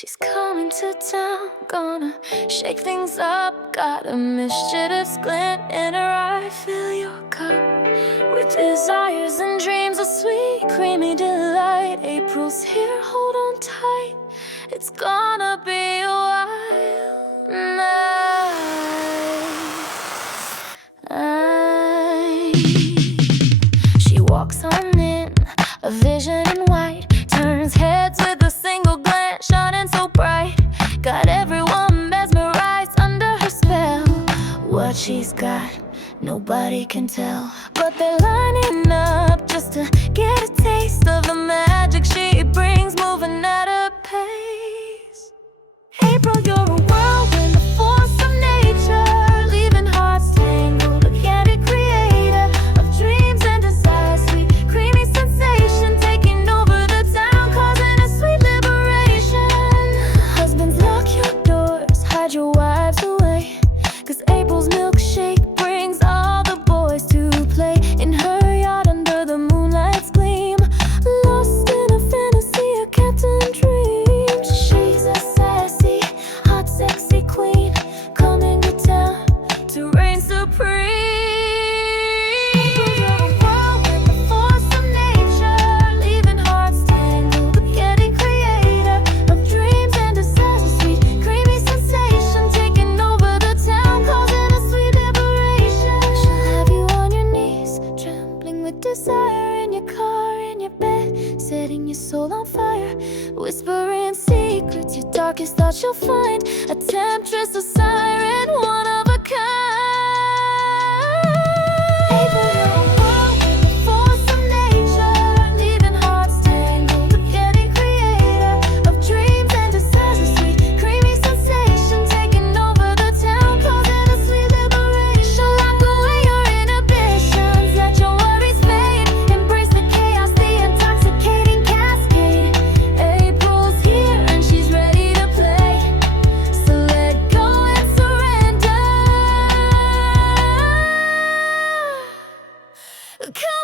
She's coming to town, gonna shake things up. Got a mischievous glint in her eye. Fill your cup with desires and dreams of sweet, creamy delight. April's here, hold on tight. It's gonna be a wild night. She walks on in, a vision in white. Turns heads with a single glance, shining so bright. Got everyone mesmerized under her spell. What she's got, nobody can tell. But they're lining up just to get a taste of the magic she brings, moving at a pace. April, you're a whirlwind, a force of nature, leaving hearts tangled, a candid creator of dreams and desires. Sweet, creamy sensation taking over the town, causing a sweet liberation. Husbands, lock your doors, hide your wives away, 'cause April's milkshake brings all the boys to play in her yacht under the moonlight's gleam. Lost in a fantasy, a captain dreams. She's a sassy, hot, sexy queen, coming to town to reign supreme. April, you're a whirlwind, the force of nature, leaving hearts tangled, the candy creator of dreams and desires. A sweet, creamy sensation taking over the town, causing a sweet liberation. She'll have you on your knees, trembling with desire, in your car, in your bed, setting your soul on fire, whispering secrets, your darkest thoughts you'll find. A temptress, a siren, one of a kind. April, you're a whirlwind, a force of nature, leaving hearts tangled, the candy creator of dreams and desires. A sweet, creamy sensation taking over the town, causing a sweet liberation. She'll lock away your inhibitions, let your worries fade, embrace the chaos, the intoxicating cascade. April's here and she's ready to play, so let go and surrender. Come